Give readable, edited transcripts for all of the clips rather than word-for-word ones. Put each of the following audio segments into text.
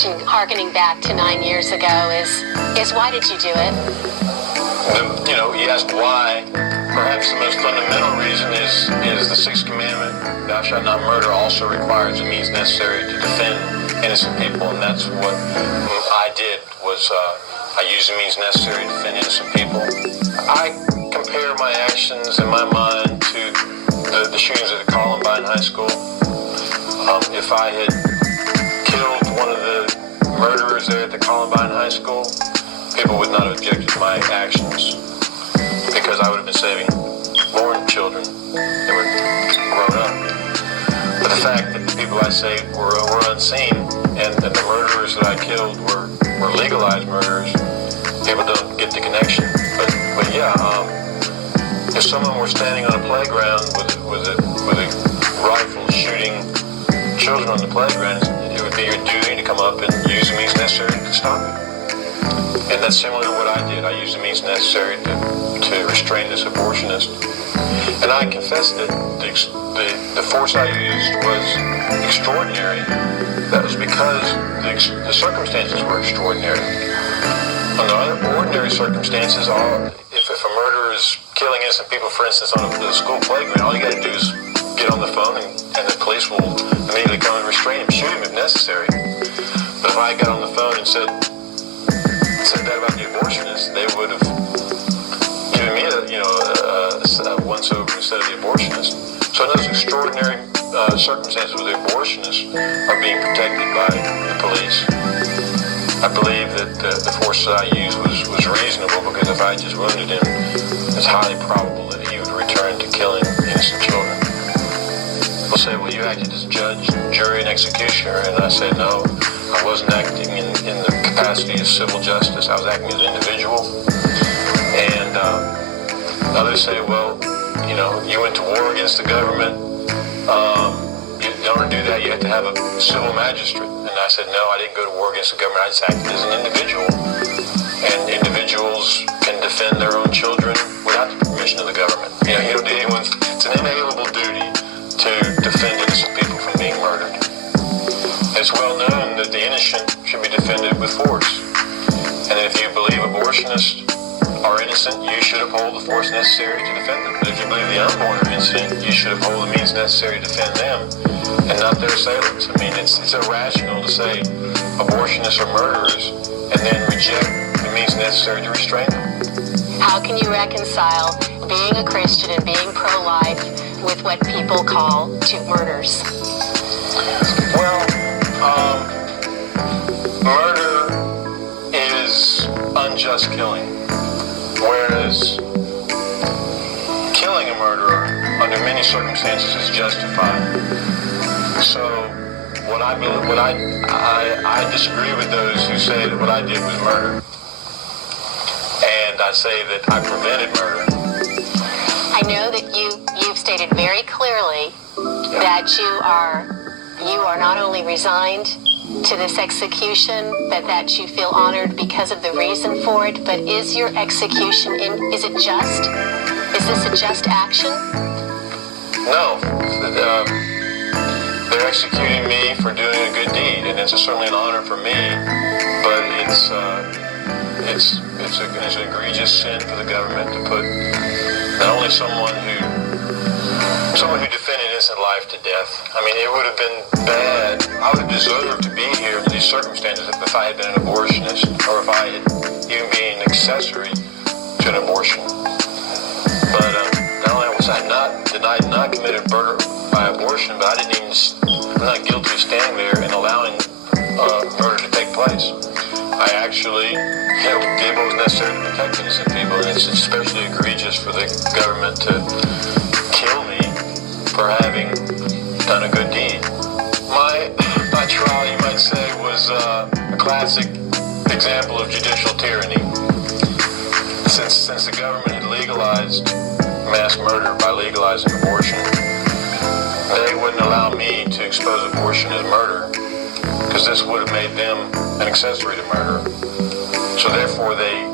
Harkening back to 9 years ago is why did you do it? You asked why. Perhaps the most fundamental reason is the sixth commandment, thou shalt not murder, also requires the means necessary to defend innocent people, and that's what I did, was I used the means necessary to defend innocent people. I compare my actions in my mind to the shootings at the Columbine High School. If I had killed one of the murderers there at the Columbine High School, people would not have objected to my actions, because I would have been saving born children that were grown up. But the fact that the people I saved were unseen, and the murderers that I killed were legalized murderers, people don't get the connection. But yeah, if someone were standing on a playground with a rifle shooting children on the playground, it would be your duty to come up and use the means necessary to stop it. And that's similar to what I did. I used the means necessary to restrain this abortionist. And I confess that the force I used was extraordinary. That was because the circumstances were extraordinary. Under other ordinary circumstances, if a murderer is killing innocent people, for instance, on the school playground, all you got to do is get on the phone and the police will immediately come and restrain him, shoot him if necessary. But if I got on the phone and said that about the abortionist, they would have given me a once-over instead of the abortionist. So in those extraordinary circumstances where the abortionists are being protected by the police, I believe that the force that I used was reasonable, because if I just wounded him, it's highly probable that he would return to killing innocent children. They'll say, well, you acted as judge, jury, and executioner, and I say, no, I wasn't acting in the capacity of civil justice. I was acting as an individual. And others say, well, you went to war against the government. In order to do that, you have to have a civil magistrate. And I said, no, I didn't go to war against the government. I just acted as an individual. And individuals can defend their own children without the permission of the government. It's an inalienable duty to defend innocent people from being murdered. It's well known that the innocent should be defended with force. And if you believe abortionists are innocent, you should uphold the force necessary to defend them. But if you believe the unborn are innocent, you should uphold the means necessary to defend them and not their assailants. I mean, it's irrational to say abortionists are murderers and then reject the means necessary to restrain them. How can you reconcile being a Christian and being pro-life with what people call two murders? Well, murder is unjust killing, whereas killing a murderer under many circumstances is justified. So I disagree with those who say that what I did was murder. And I say that I prevented murder. I know that you've stated very clearly that you are not only resigned to this execution, but that you feel honored because of the reason for it. But is your execution is it just? Is this a just action? No. They're executing me for doing a good deed, and it's certainly an honor for me. But it's an egregious sin for the government to put not only someone who defended innocent life to death. I mean, it would have been bad. I would have deserved to be here in these circumstances if I had been an abortionist, or if I had even been an accessory to an abortion. But not only was I not committed murder by abortion, but I'm not guilty of standing there and allowing murder to take place. I actually did what was necessary to protect innocent people, and it's especially egregious for the government to kill me for having done a good deed. My trial, you might say, was a classic example of judicial tyranny. Since the government had legalized mass murder by legalizing abortion, they wouldn't allow me to expose abortion as murder, because this would have made them an accessory to murder. So therefore, they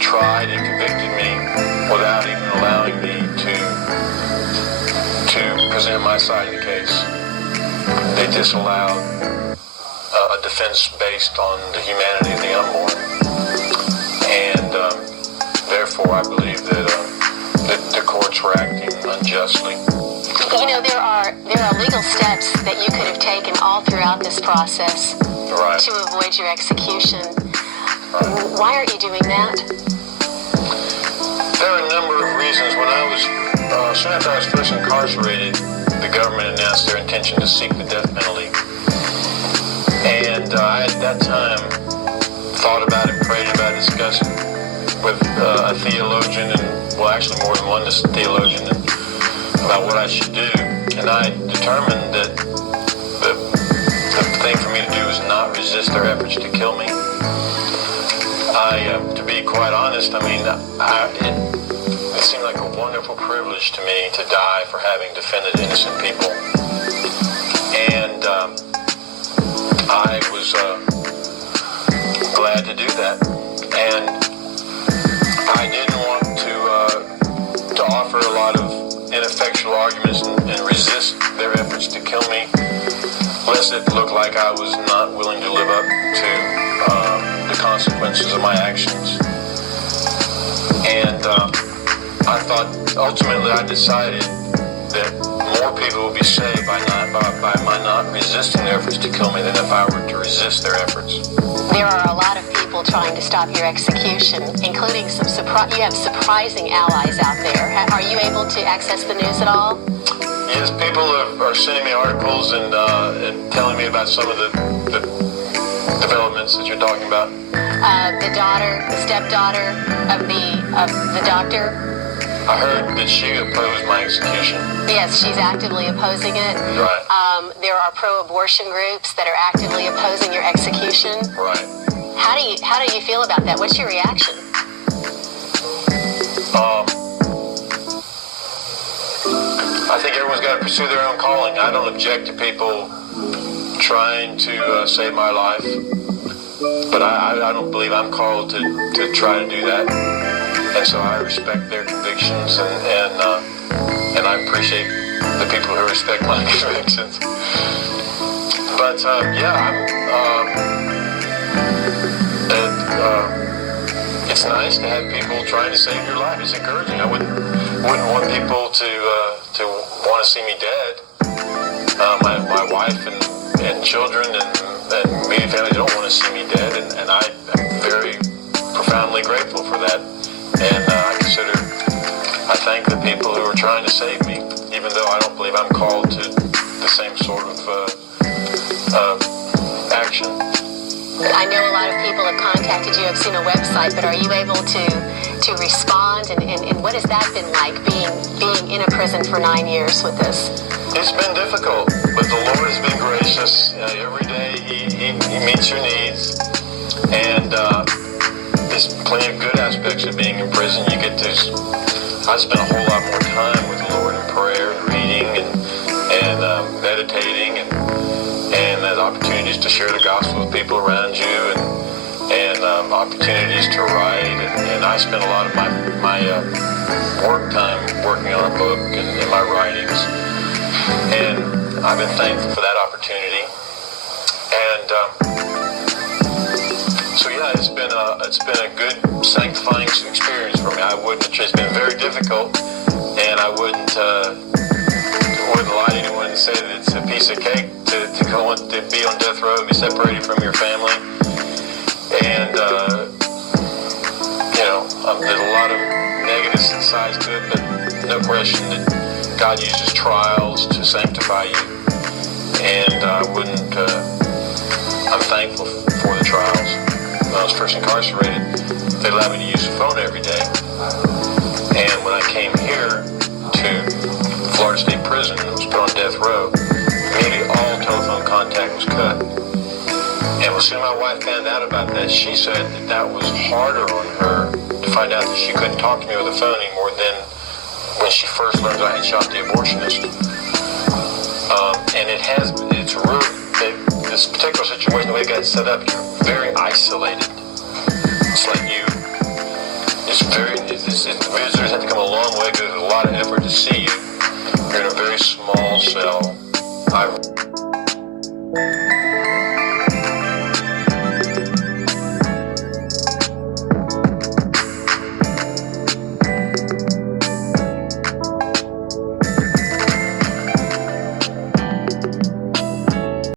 tried and convicted me without even allowing me to present my side of the case. They disallowed a defense based on the humanity of the unborn. And therefore, I believe that the courts were acting unjustly. You know, there are legal steps that you could have taken all throughout this process Right. to avoid your execution. Right. Why aren't you doing that? There are a number of reasons. When I was, soon after I was first incarcerated, the government announced their intention to seek the death penalty. And I, at that time, thought about it, prayed about it, discussed with a theologian, and, well, actually more than one theologian, about what I should do. And I determined that the thing for me to do is not resist their efforts to kill me. To be quite honest, I mean, it seemed like a wonderful privilege to me to die for having defended innocent people. And I was glad to do that. And I didn't want to offer a lot of ineffectual arguments and resist their efforts to kill me, lest it looked like I was not willing to live up to the consequences of my actions. And I thought, ultimately, I decided that more people would be saved by my not resisting their efforts to kill me than if I were to resist their efforts. There are a lot of people trying to stop your execution, including you have surprising allies out there. Are you able to access the news at all? Yes, people are sending me articles and telling me about some of the developments that you're talking about. The stepdaughter of the doctor. I heard that she opposed my execution. Yes, she's actively opposing it. Right. There are pro-abortion groups that are actively opposing your execution. Right. How do you feel about that? What's your reaction? I think everyone's got to pursue their own calling. I don't object to people trying to save my life, but I don't believe I'm called to try to do that. And so I respect their convictions, and I appreciate the people who respect my convictions. But it's nice to have people trying to save your life. It's encouraging. I wouldn't want people to want to see me dead. My wife and children and immediate family don't want to see me dead, and I am very profoundly grateful for that. And I thank the people who are trying to save me, even though I don't believe I'm called to the same sort of action. I know a lot of people have contacted you. I've seen a website, but are you able to respond? And what has that been like, being in a prison for 9 years with this? It's been difficult, but the Lord has been gracious. Every day He meets your needs, and there's plenty of good aspects of being in prison. I spend a whole lot more time with the Lord in prayer, and reading, and meditating, and there's opportunities to share the gospel with people around you, and opportunities to write, and I spend a lot of my work time working on a book and my writings, and I've been thankful for that opportunity. And so yeah, it's been a good sanctifying experience for me. It's been very difficult, and I wouldn't lie to anyone and say that it's a piece of cake to go on, to be on death row, be separated from your family, and there's a lot of negative sides to it, but no question that God uses trials to sanctify you, and I'm thankful for the trials. When I was first incarcerated, they allowed me to use the phone every day, and when I came here to Florida State Prison and was put on death row, maybe all telephone contact was cut. And when soon my wife found out about that, she said that was harder on her to find out that she couldn't talk to me over the phone anymore than when she first learned I had shot the abortionist. And it's really, this particular situation, the way it got set up, you're very isolated. It's like visitors have to come a long way, because there's a lot of effort to see you. You're in a very small cell.